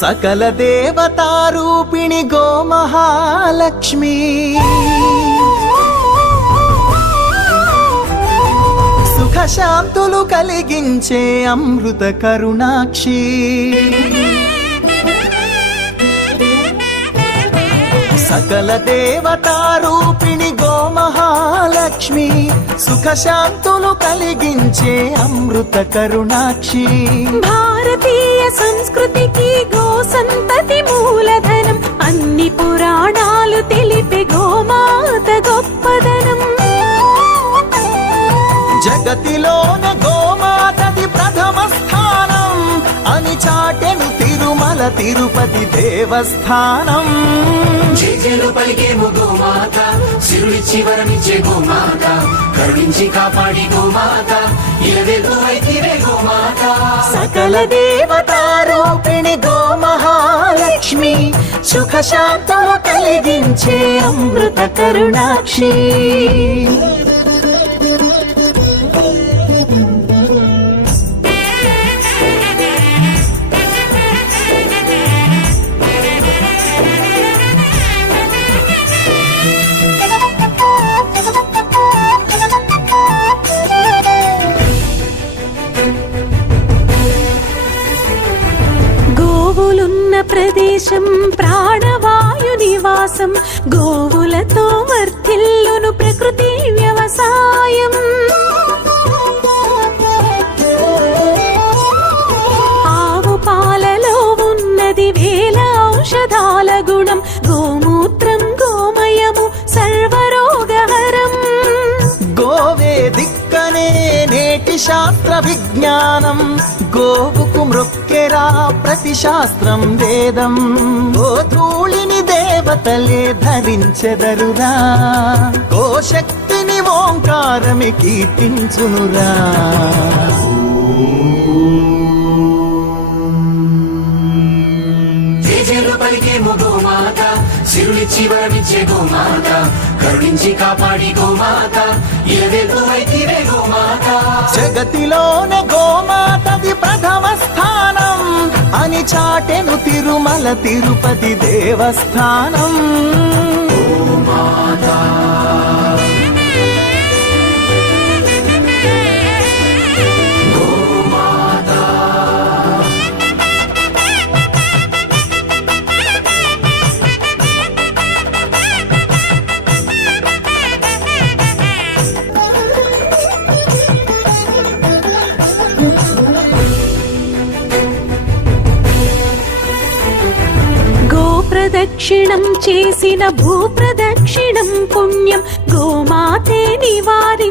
सकल देवतारूपिणि गोमहालक्ष्मी सुख शांतुलु कलिगिंचे अमृत करुणाक्षी सकल देवतारूपिणि गोमहालक्ष्मी सुख शांतुलु कलिगिंचे अमृत करुणाक्षी भारतीय संस्कृति की गो संतति मूलधनम अन्नि पुराणालु तेलिपे गोमात गोप्पदनम जगतिलोने गोमातदि प्रथम स्थानं अनि चाटेनु तिरुमल तिरुपति देवस्थानं జేజేలు పలికేము గోమాత సిరులిచ్చి వరమిచ్చే గోమాత కరుణించి కాపాడి గోమాత ఇలవేలు వైతివే గోమాత सकल देवतारूपिणि गोमहालक्ष्मी सुख शांतुलु कलिगिंचे अमृत करुणाक्षी గోవులున్న ప్రదేశం ప్రాణవాయు నివాసం గోవులతో వర్ధిల్లును ప్రకృతి వ్యవసాయం ఆవు పాలలో ఉన్నది వేల ఔషధాల గుణం గోమూత్రం గోమయము సర్వరోగహరం గోవే దిక్కనే నేటి శాస్త్ర విజ్ఞానం గోవుకు మృక్కెరా ప్రతి శాస్త్రం వేదం గోధూళిని దేవతలే ధరించెదరురా గోశక్తిని ఓంకారమి కీర్తించునురా జేజేలు పలికేము గోమాత సిరులిచ్చి వరమిచ్చే గోమాత కరుణించి కాపాడి గోమాత ఇలవేలు వైతివే గోమాత జగతిలోనే గోమాతది ప్రథమ స్థానం అని చాటెను తిరుమల తిరుపతి దేవస్థానం గోమాత ప్రదక్షిణం చేసిన భూప్రదక్షిణం పుణ్యం గోమాతే నివారి